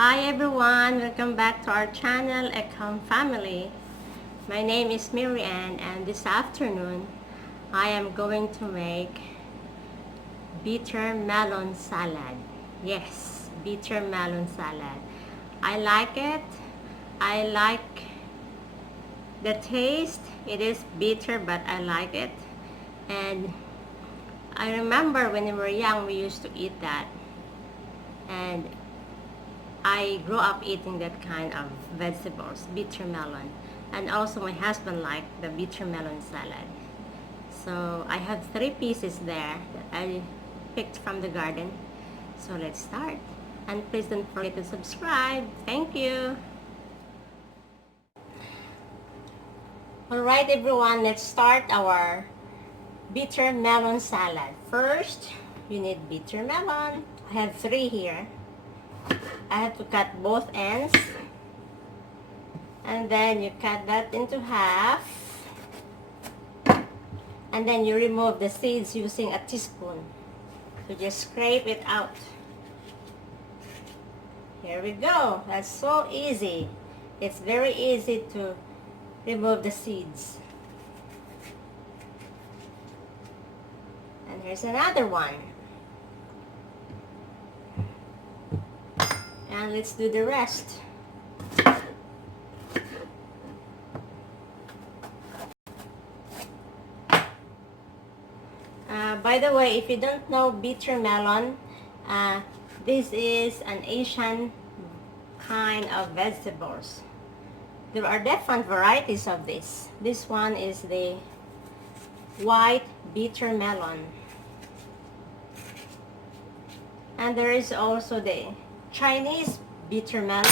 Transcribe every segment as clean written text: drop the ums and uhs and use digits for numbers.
Hi everyone, welcome back to our channel, Ecom Family. My name is Miriam and this afternoon I am going to make bitter melon salad. Yes, bitter melon salad. I like it. I like the taste. It is bitter but I like it. And I remember when we were young we used to eat that. And I grew up eating that kind of vegetables, bitter melon. And also my husband liked the bitter melon salad. So I have 3 pieces there that I picked from the garden. So let's start. And please don't forget to subscribe. Thank you. Alright everyone, let's start our bitter melon salad. First, you need bitter melon. I have 3 here. I have to cut both ends, and then you cut that into half, and then you remove the seeds using a teaspoon. So just scrape it out. Here we go. That's so easy. It's very easy to remove the seeds. And here's another one. And let's do the rest. By the way, if you don't know bitter melon, this is an Asian kind of vegetables. There are different varieties of this. This one is the white bitter melon. And there is also the Chinese bitter melon,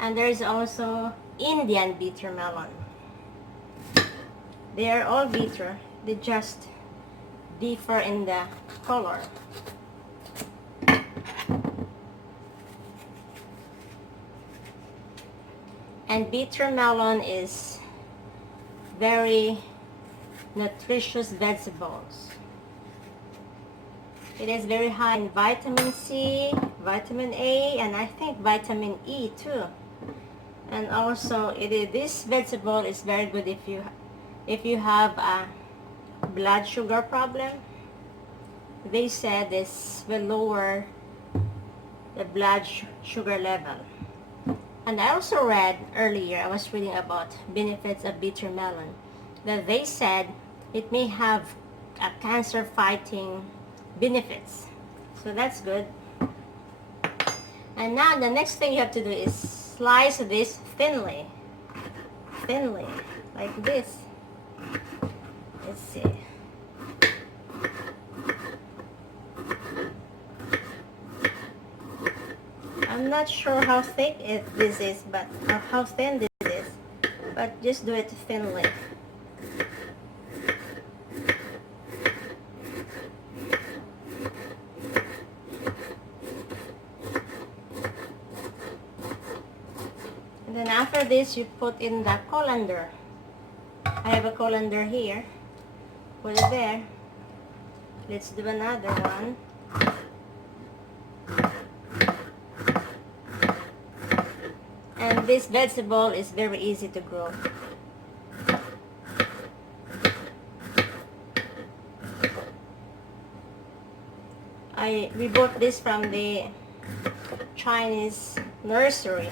and there is also Indian bitter melon. They are all bitter, they just differ in the color. And bitter melon is very nutritious vegetables. It is very high in vitamin C, vitamin A, and I think vitamin E too. And also, this vegetable is very good if you have a blood sugar problem. They said this will lower the blood sugar level. And I also read earlier, I was reading about benefits of bitter melon, that they said it may have a cancer fighting benefits. So that's good. And now the next thing you have to do is slice this thinly, like this. Let's see. I'm not sure how thick this is, but how thin this is, but just do it thinly. And then after this, you put in the colander. I have a colander here. Put it there. Let's do another one. And this vegetable is very easy to grow. We bought this from the Chinese nursery.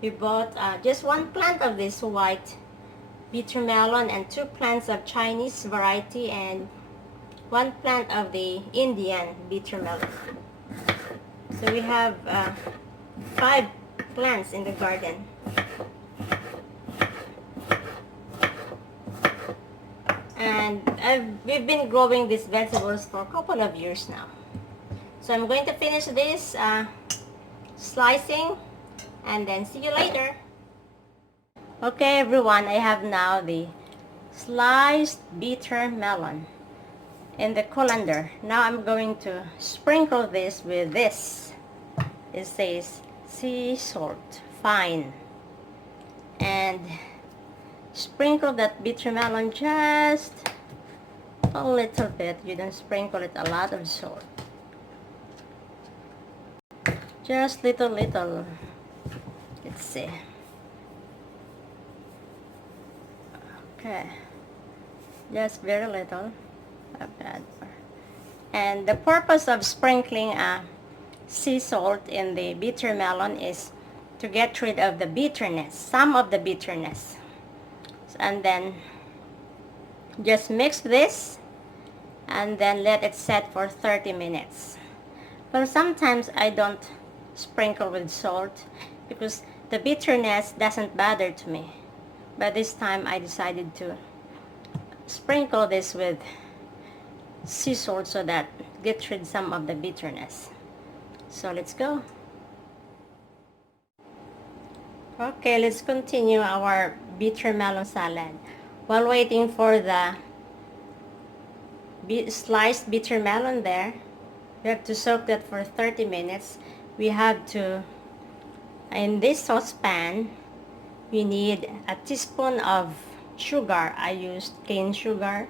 We bought just 1 plant of this white bitter melon and 2 plants of Chinese variety and 1 plant of the Indian bitter melon. So we have 5 plants in the garden. And we've been growing these vegetables for a couple of years now. So I'm going to finish this slicing and then see you later. Okay everyone, I have now the sliced bitter melon in the colander. Now I'm going to sprinkle this with this. It says sea salt, fine. And sprinkle that bitter melon just a little bit. You don't sprinkle it a lot of salt. Just little. Let's see. Okay. Just very little. Not bad. And the purpose of sprinkling sea salt in the bitter melon is to get rid of the bitterness, some of the bitterness. And then just mix this and then let it set for 30 minutes. Well, sometimes I don't sprinkle with salt because the bitterness doesn't bother to me. But this time I decided to sprinkle this with sea salt so that get rid some of the bitterness. So let's go. Okay, let's continue our bitter melon salad. While waiting for the sliced bitter melon there, we have to soak that for 30 minutes. We have to, in this saucepan, we need a teaspoon of sugar. I used cane sugar,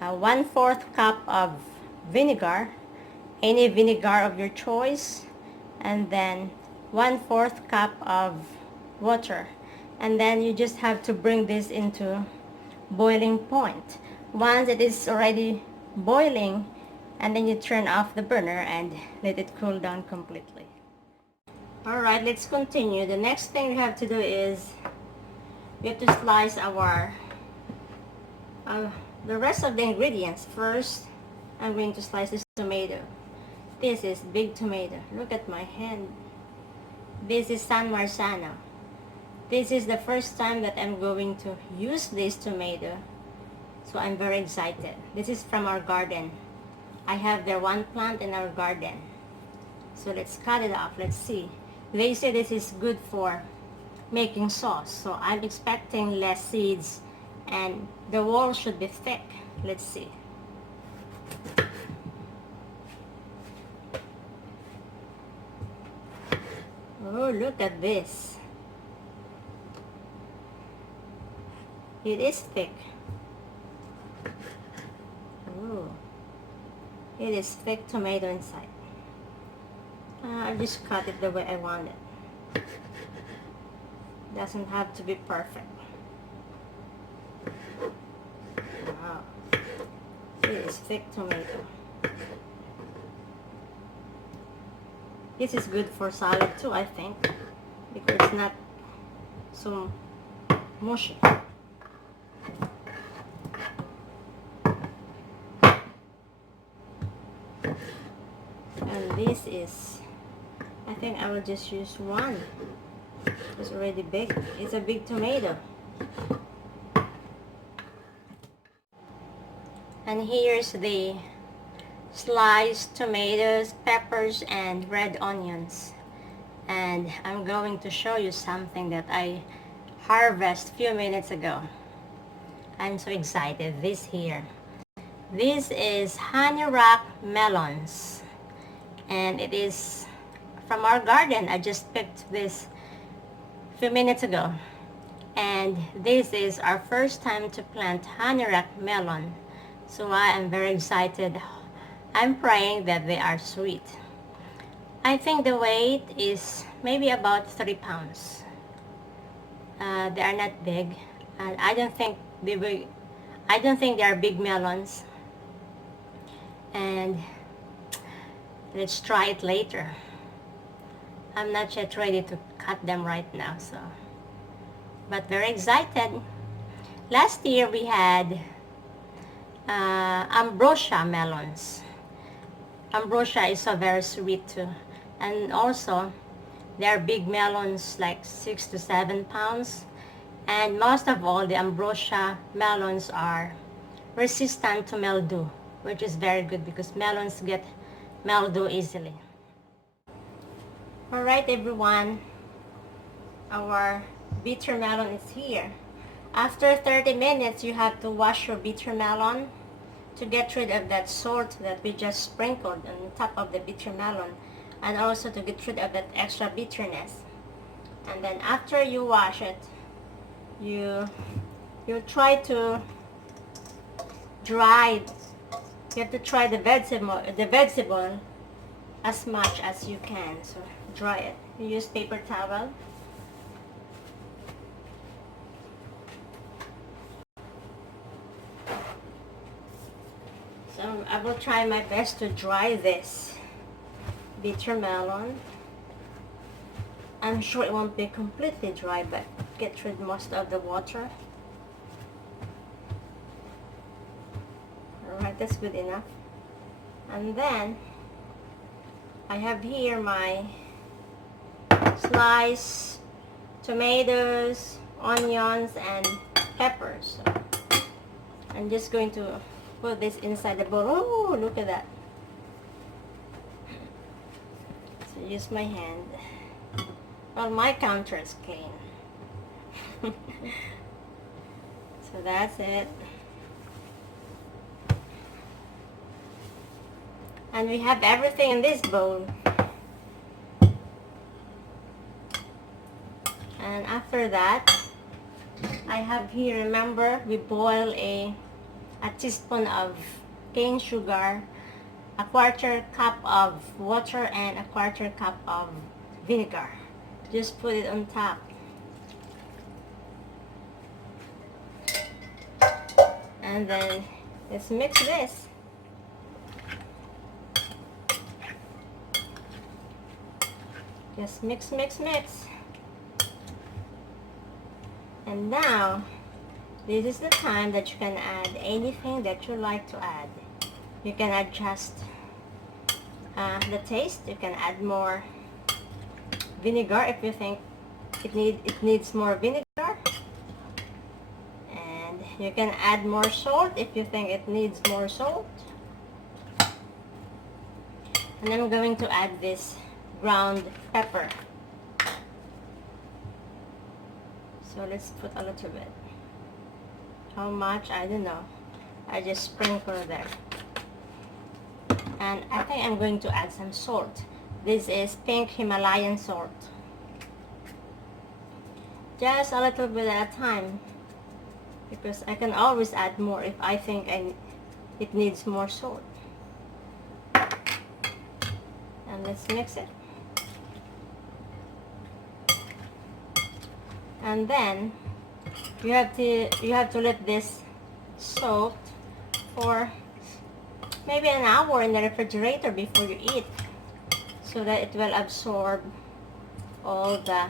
1/4 cup of vinegar, any vinegar of your choice, and then 1/4 cup of water. And then you just have to bring this into boiling point. Once it is already boiling, and then you turn off the burner and let it cool down completely. Alright, let's continue. The next thing we have to do is we have to slice our the rest of the ingredients. First, I'm going to slice this tomato. This is big tomato. Look at my hand. This is San Marzano. This is the first time that I'm going to use this tomato, so I'm very excited. This is from our garden. I have the one plant in our garden. So let's cut it off. Let's see. They say this is good for making sauce, so I'm expecting less seeds and the wall should be thick. Let's see. Oh, look at this. It is thick. Oh, it is thick tomato inside. I'll just cut it the way I want it. Doesn't have to be perfect. Wow, it is thick tomato. This is good for salad too, I think, because it's not so mushy. And this is, I think I will just use one. It's already big. It's a big tomato. And here's the sliced tomatoes, peppers, and red onions. And I'm going to show you something that I harvested a few minutes ago. I'm so excited. This here. This is honey rock melons. And it is from our garden. I just picked this a few minutes ago. And this is our first time to plant honey rock melon. So I am very excited. I'm praying that they are sweet. I think the weight is maybe about 3 pounds. They are not big, and I don't think they are big melons. And let's try it later. I'm not yet ready to cut them right now, so but very excited. Last year we had ambrosia melons. Ambrosia is so very sweet too, and also they're big melons, like 6 to 7 pounds, and most of all the ambrosia melons are resistant to mildew, which is very good because melons get mildew easily. Alright everyone, our bitter melon is here. After 30 minutes you have to wash your bitter melon to get rid of that salt that we just sprinkled on top of the bitter melon, and also to get rid of that extra bitterness. And then after you wash it, you try to dry. You have to try the vegetable as much as you can. So dry it. You use paper towel. So I will try my best to dry this bitter melon. I'm sure it won't be completely dry, but get rid most of the water. Alright, that's good enough. And then I have here my sliced tomatoes, onions, and peppers. So I'm just going to put this inside the bowl. Oh, look at that. So use my hand. Well, my counter is clean. So that's it. And we have everything in this bowl. And after that, I have here, remember, we boil a teaspoon of cane sugar, a quarter cup of water, and a quarter cup of vinegar. Just put it on top. And then let's mix this. Just mix, mix, mix. And now, this is the time that you can add anything that you like to add. You can adjust the taste. You can add more vinegar if you think it needs more vinegar. And you can add more salt if you think it needs more salt. And I'm going to add this ground pepper. So let's put a little bit. How much? I don't know. I just sprinkle there. And I think I'm going to add some salt. This is pink Himalayan salt. Just a little bit at a time, because I can always add more if I think it needs more salt. And let's mix it. And then you have to let this soak for maybe an hour in the refrigerator before you eat, so that it will absorb all the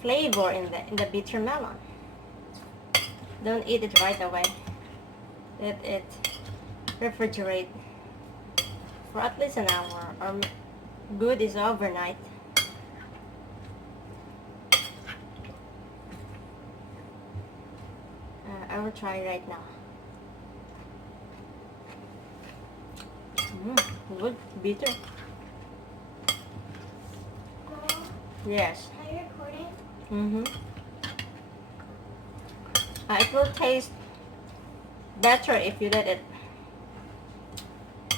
flavor in the bitter melon. Don't eat it right away. Let it refrigerate for at least an hour, or good is overnight. I will try right now. Good, bitter. Yes. Are you recording? Mm-hmm. It will taste better if you let it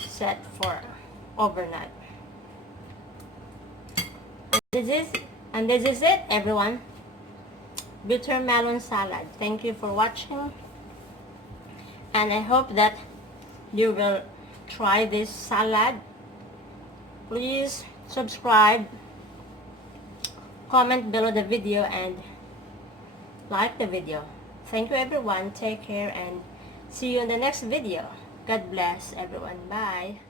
set for overnight. And this is it, everyone. Bitter melon salad. Thank you for watching, and I hope that you will try this salad. Please subscribe, comment below the video, and like the video. Thank you, everyone. Take care and see you in the next video. God bless everyone. Bye.